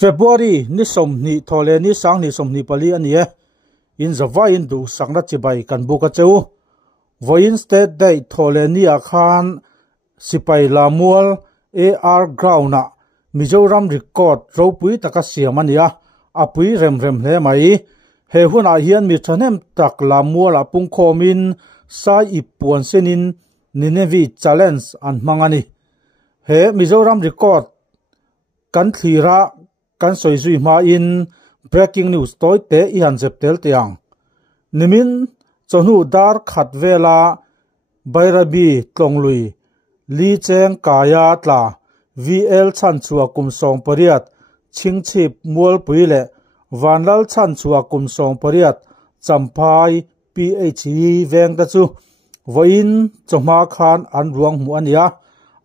February ni som ni thole ni sang ni som ni pali anie in zawa in du sangna chibai kan buka cheu voin state day thole ni akhan sipai lamual AR ground na Mizoram record ropui taka siamania apui rem hle mai he huna hian mi thanem tak lamual apung khomin sai ipuan senin Ninevi challenge an mangani he Mizoram record kan thira kan soizui ma in breaking news toy te I han zeptel tiang nimin chonu dar khat vela bairabi tlonglui li cheng kaya tla VL chan chua kum song pariat chingchip mual puile vanlal chan chua kum song pariat champai PHE veng ta chu voin choma khan an ruang mu ania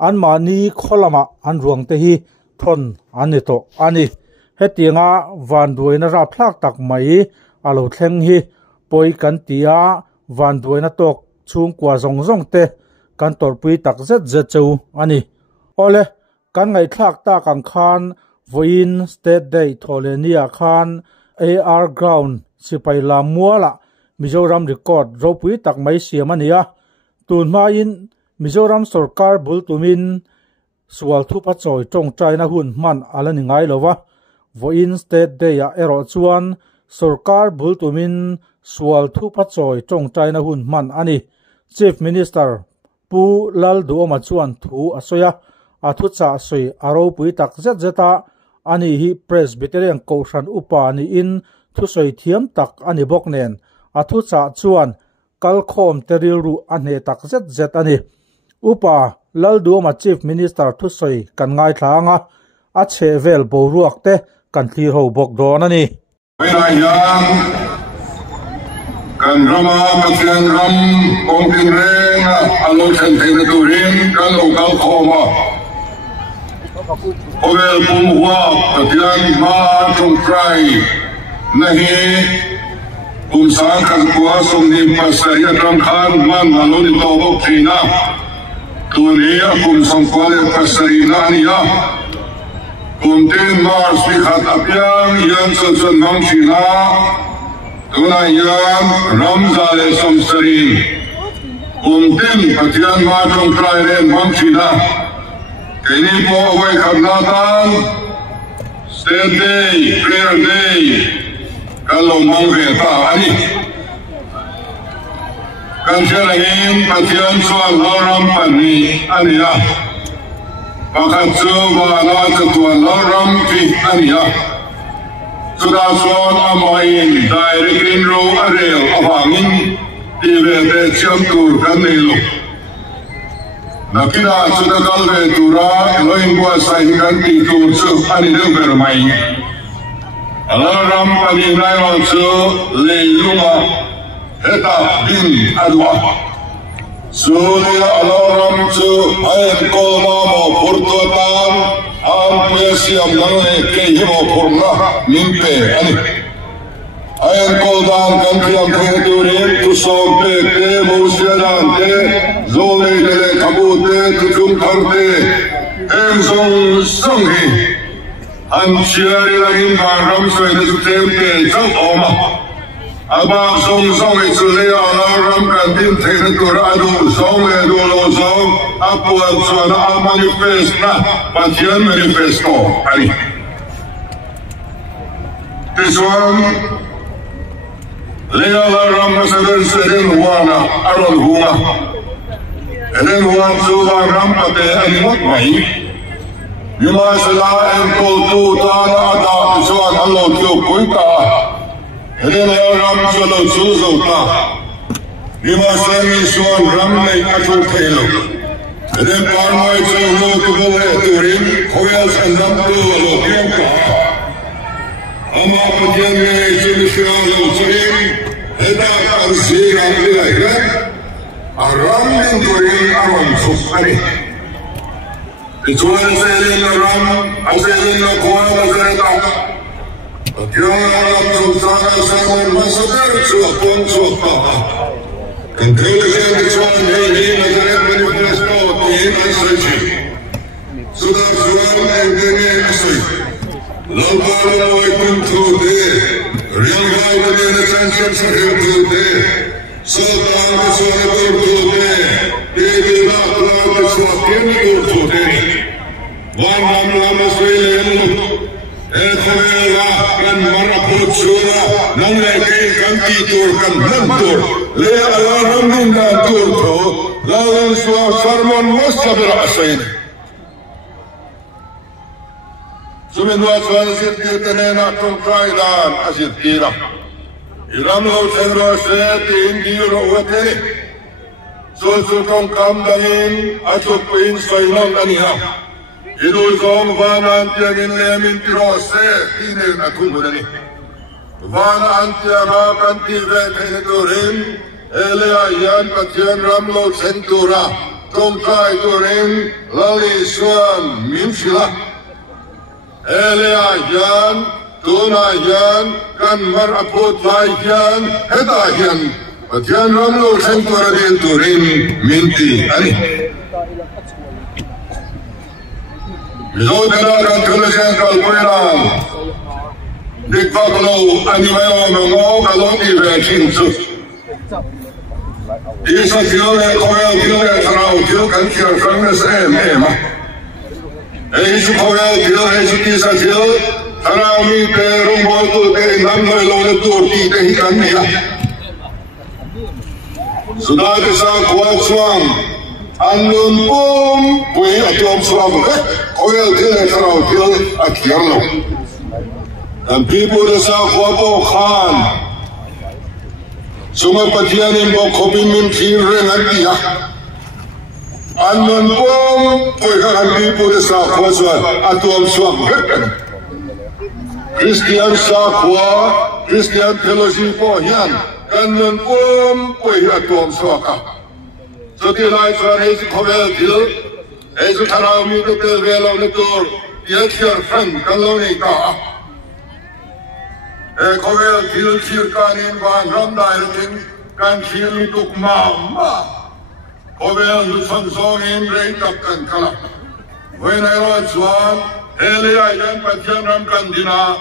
an mani kholama an ruang te hi thon ani to ani hetinga van duina ra phlak tak mai alo thleng hi poi kan tia van duina tok chung kwa zong te kan torpui tak zet cheu ani ole kan ngai thlak ta kan khan voin state day tholenia khan AR ground sipai lamuala Mizoram record ropui tak mai siamania tunma in Mizoram sarkar bultumin sual thupa choi tong China hun man alani ngai lowa voin state day a ero chuan sarkar bultumin sual thupa choi tong China hun man ani chief minister pu lal duoma chuan thu asoya athu cha soi aro pui tak zeta ani hi presbyterian koshan upa ni in thu soi thiam tak ani bok nen athu cha chuan kalkhom teril ru ane tak zet ani upa lal duoma chief minister thu soi kan ngai thanga a che vel bo ruak te kan thlir ho bok don ani kan rama pathian ram ong tin reng alo chen thei na turin kan lo kal khoma ovel pum wa pathian ma trong trai nahi pum sang kan kwa som ni pasaya ram khan man alo ni to bok thina tuni pum som kwa le pasarina ania pum tin mars bi khat apyang yang chon mang china Tunayan Ramzale Samsarin Untin Patian Matong Trairen Mamchina Kini po away Karnatan State Day, Prayer Day Kalau Mangveta Ani Kansialagin Patian Suan Loram Pani Ania Pakatsu Wana Katuan Loram Fi Ania sudah soal amain direct inro arel awangin divete chamtur kanelo nakina sudah kalve tura eloin gua saingan titur su ani bermain alaram pagi naik su leilunga heta bin adwa sulia alaram su air kolma mo purtotan Siam lang ke himo purna mimpe ani ayan koldan kan kiam turin tu som pe ke musiadan te zole le kabute tu kum tharte em song song hi an chiari lagin ba ram soi ne tem pe chang oma aba song song e chule ala ram kan tin the ne tur adu song e do lo song apuan chuan a manifest na pathian manifesto ani this one Lea la ram masalan seren wana aron hunga enen wan su la ram pate animat mai yuma sala en to tu ta na da chuan allo tu puita enen la ram solo su zo ta yuma sami suan ram nei atu thelo enen par mai chu lo tu le turin khoyas an ram tu lo piam ka ama pathian ne chilishal lo turin heda arzira ilaika aram min turin aram khufari ituan selin ram aselin kwa mazata pathian ram sultana samar masadar chuapon chuapa conclusion ituan hei nazaret manifesto tin asrachi sudah suan endene asai Local open today, real life in the sanctions of him today. So down the solar today, they did not allow the swap today. One Ram Australian, Ethela, and Maraputsura, none like a country tour, Kantur, lay alarm in the tour, Lawrence was Sarmon most of the aside. Suminwas was it Yutanena to Kaidan as it did. Iramo Sandra said in the Euro. So to come in, I took in Soylon anyhow. It was on Van Antia in Lemin Tirose, in a Kumani. Van Antia Anti Veturin, Elia Yan Patian Ramlo Centura, Tom Kai Turin, Lali Swan, Minchila. Elia Yan, Tuna Yan, Kanmar Apot Yan, Heta Yan, Patian Ramlo Centura in Turin, Minti, Ani. Zodela Kantulisan Kalpuiran, Dick Pablo, Animal Mongo, Kaloni Vachinsu. Is a few around you can cure from the same name. Is a few around me, Rumbo, the number to he can be. So that is our quite strong. Anun pum, we are from oil till at yellow. And people the South Wapo Khan. Suma Patian in Bokobimin children and Dia. Anun pum, we are people the South Wapo at Tom Swam. Christian Sakwa, Christian Pelosi for Yan. Anun pum, we are Tom Swaka. So the lights are as Covel, as a Tarami to the Veil of the door, yes, your friend, Kalonika. A Covel till Chirkan in Van Ram directing, can kill me to Mama. Covel to some song in Great Captain Kala. When I was one, Elia and Patian Ram Kandina,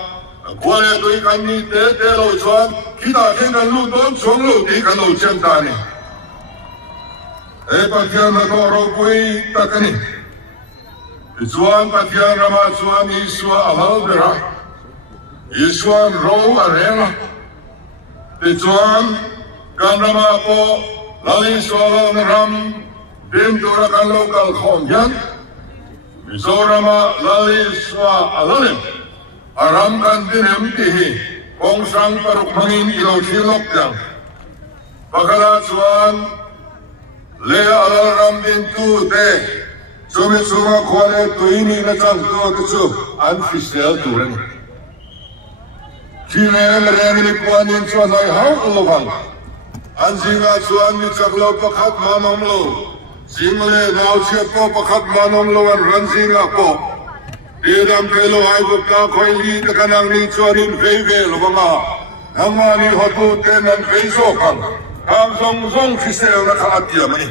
Qualet we can meet the Telos one, Kita can Ludon, Solo, Tikano Chentani. Patian Toro Pui Takani. Iswan Patian Ramaswan Iswa Alaldera. Iswan Row Arena. Iswan Gandamapo Laliswalan Ram Bimdurakan local Homyan. Misorama Laliswa Alalim. Aram Kandinem Tihi. Kongsang Parukmanin Ilochilokyan. Bakalaswan Le alarm into day. Sumisuma quale tuini na chang to su unfisel turen. Chile remini puanin swan I how lovang. Anzinga swan ni chaklo pakat manomlo. Simle now chepo pakat manomlo and ranzinga po. Idam pelo I would talk oily the canang ni swanin veve lovanga. Hamani hotu ten and vezokan. Ang zong fisel na kaatia mani.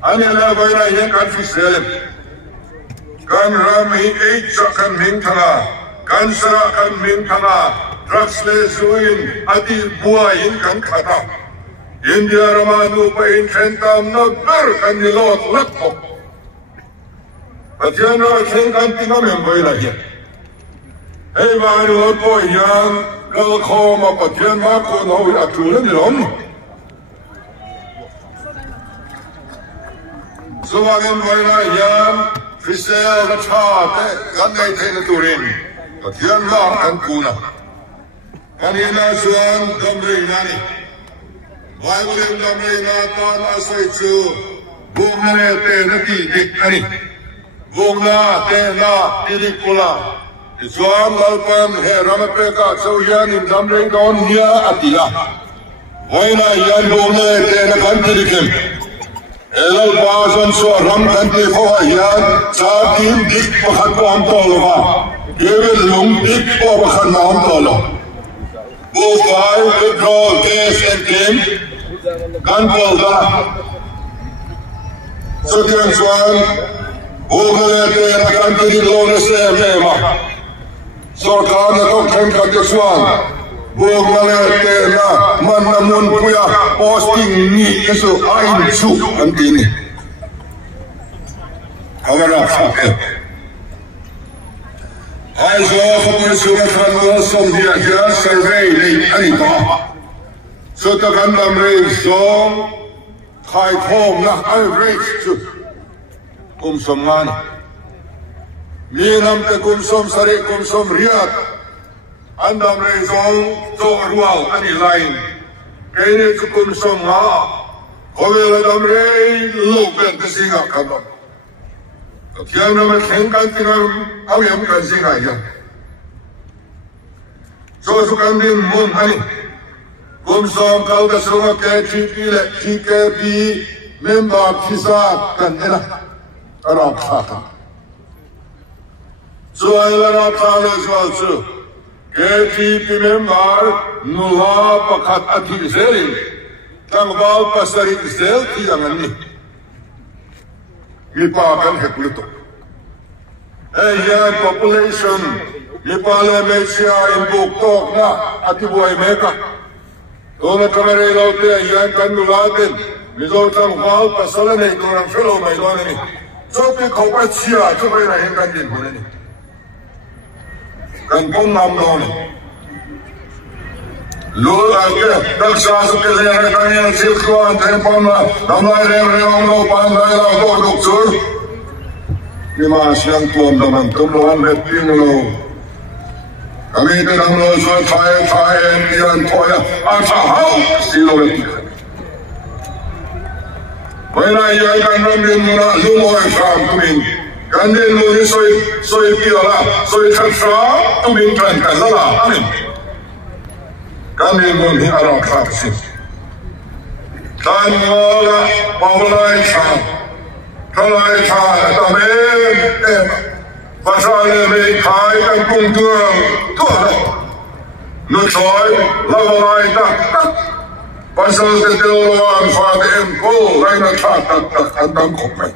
Ani la bayra yen kan fisel. Kan rami eicha kan mintanga. Kan sara kan mintanga. Draxle suin ati buayin kan kata. India ramanu pa in kentam na ber kan nilot lakpo. Patian ra ken kan tingamen bayra yen. Hey manu po yan kal khoma patian ma ko no atulen lom. So again, why Yan, Fisel, the chart, Ganday Tenaturin, but Yan Long and Kuna. Kanina Swan, Domri Nani. Why would him Domri Natan as I chew? Bumane Tenati, Dick Annie. Bumna, Tena, Tidikula. It's one Lalpan, here, Ramapeka, so Yan in Domri Don here at the Why not Yan Bumane Tena Kantidikim? Elal Basan so Ram Kanti for Yan, Satin Dick Pahatam Tolova, Given Lung Dick for Bahanam Tolo. Both five withdrawal case and claim, Gunpolda. Sutian Swan, Overlay, I can't do the loan of Sam. Sarkar na to khen ka keswan buông na le te na man na mun puya posting ni kesu ain su antini agara sakhe ai zo ko su na than lo som dia dia survey nei ani ta so ta kan lam re zong khai thom na average chu som ngan Minam te som sari som riat andam re zong to rual ani lain kaine ku som nga kovel andam re lo ben te singa kaba kian na me khen kan tinam awyam kan singa ya so su kan din mun ani som kal da sunga ke TKP member phisa kan era ara kha So I learned how as well too. KTP member nula pakat ati selling. Tangbal pasari sel tiyangan ni. Mipakan hekluto. Yan population. Mipale mesia in buktok na ati buhay meka. Doon kamere laute yan kan nulatin. Mizor tangbal pasalan ay kurang fellow may doon ni. So pikopat siya. So kaya na hinggan din po ni. Kan pun nam don lo age tak sa ke le kan yang sil ko an tempon na namai re no pan dai la do doktor ni ma siang tuam daman tum lo an re pin lo kami te nam lo so thai en yan toya an sa hau sil lo re when I kan ram din na lu mo an sam tumin Kandil mo ni soy piola, soy katra, tumin kan kalala, amin. Kandil mo ni arang kapsin. Kan mola pawalay sa, kalay sa, tamen, pasale may kay kan kungturang, tuwa. Nutsoy, lavalay tak, pasal titiluan fatim ko, ay tak, andang kumpay.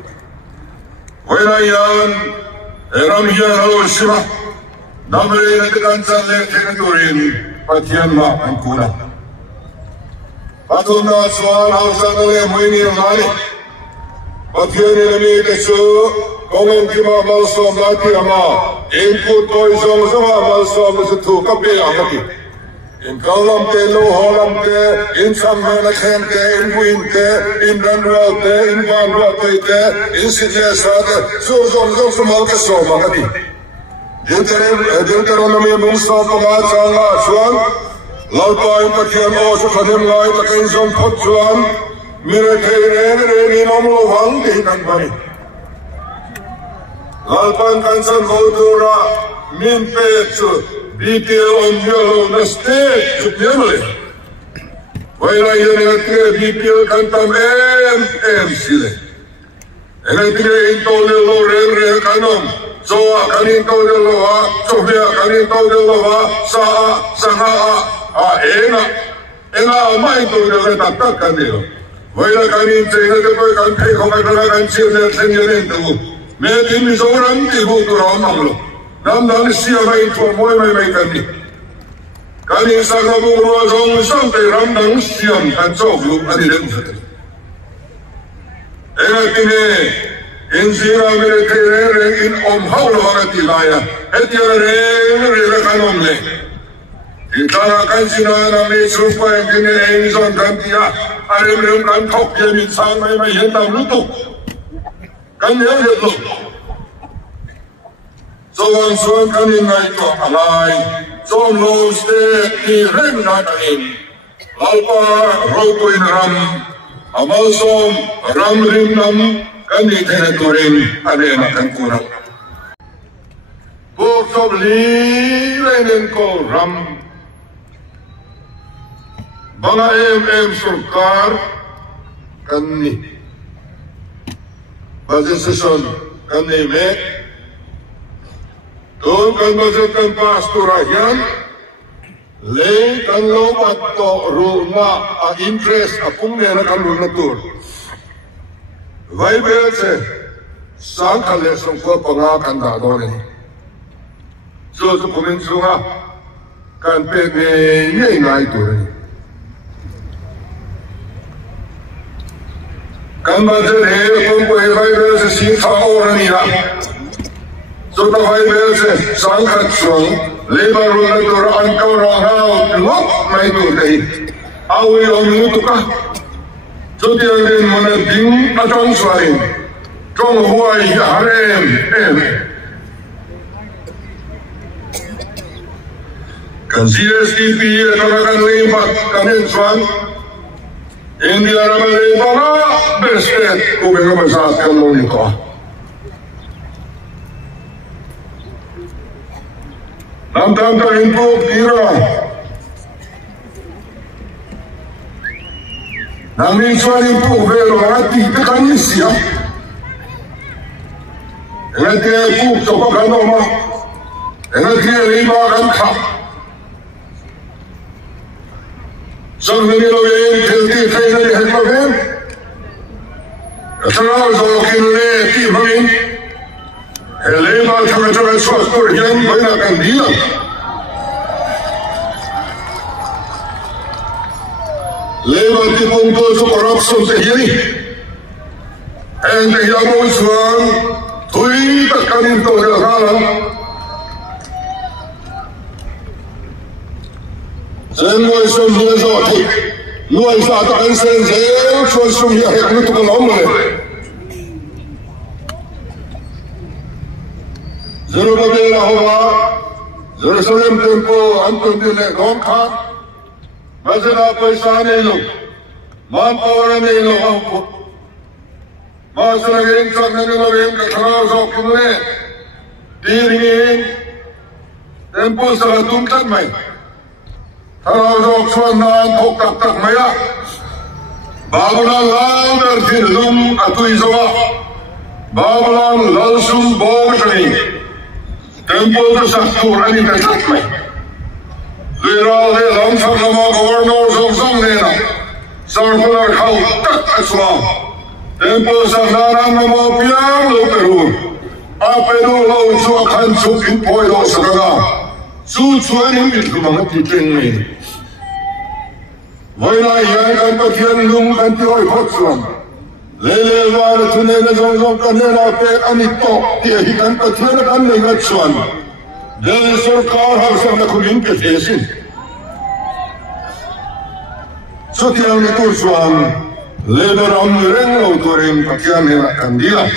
Wayan Ramya Hiroshima Namre Nagdansan Lekin Turin Patian Ma Ankuna Patuna Swan Hausanale Mini Mali Patian Enemy Tesu Kongen Kima Malsom Lati Ama Input Toizong Sama Malsom Sutu Kapi Amati In Kalam Te Lo Holam Te In Samana Khen Te In Win Te In Ranwal Te In Vanwal Te In Sidyasa Te Zong Sumal Te Soma Kati Deuteronomy Bungsa Pangat Sanga Swan Lalpa In Patian Osu Kadim Lai Takin Zong Pot Swan Mire Te Reni Nomlo Wang Te Hinan Bani Lalpan Kansan Holdura Min Petsu BPL on yellow na state to Yemali. While I hear BPL cantam sile. And I think in Tolelo Ren Canom. So I can in Tolelo, Sofia can in Tolelo, Saha, Ena, my Tolelo Takanil. While I can in the boy can take home and see that thing into. Made him is over and he go to Ramalo. Nam siya may ito mo may kani. Kani sa kaburo zong sante ram nang siyam kansog lu adilang sa tali. Ena kine insira mere tere in omhaw lo mga tilaya. Etya re kanom le. Itara kansina na may supa yung kine engzon kantiya. Arim kan tok yamin sang may hentang luto. Kanya yelo. So ang suwan kanin na ito alay, so no stay ni rin natin. Alpa rotoin ram, amalsom ram rin nam, kanit rin ane makan kurang. Buksob lirenin ko ram, banga surkar, kanit. Bazisasyon kanit mek, doon kan masjid kan pasturayan, lay kan lomat to ruma a interest a pungnya na kan lunatur. Vai belse sang kale song ko pangakan da dole. so kumin sunga kan pe ne ngai tu kan ba je ne pum ko vai be se si tha or ni la so ta vai be se sang khat song le ba ru na tu ra an ka ra ha lo mai tu dei au yo nu tu ka so dia len mana ding a tong swain trong huai ya rem em kan CSTP kan limbat kan swan India ramai bangga bestet kubeng besar kan logika. Nampak tak improve kira. Namin swan improve velo hati tekan Indonesia. Enggak dia improve coba kan nama. Enggak dia lima kan kah. Some of you healthy trainer help of him. That's all so looking at keep him. Helena to trust for him when I can deal. Leva the puntos of corruption to him. And the young one, three that come into the Ghana. Then was some years old. No, I thought I said, it was from your head to the normal. Zero Babela Hova, Jerusalem Temple, Anton de Gonka, Mazela Paisanelo, Manpower and Elo, Master again, Sakanelo, the Cars of Kule, Deering, Temples of Tuntan. Kalau Swanan kokak tak maya, babulan lang bertilum atau izawa, babulan langsung bawa kini, tempel tersaktur ini terkat mai. Liral he langsung nama gubernur langsung nena, sarkular kau tak Islam, tempel sanaran nama piang lo Peru, apa itu langsung akan sukin poyo sekarang. Susuan ini memang tidak ini. Wala yang kan bagian lung kan tioi hotsuan. Lele war tunene zong kanela pe anito dia hikan bagian kan lengatsuan. Dari sarkar harus nak kuling ke tesin. Setiap itu suan lele ram reng autorin bagian yang akan dia.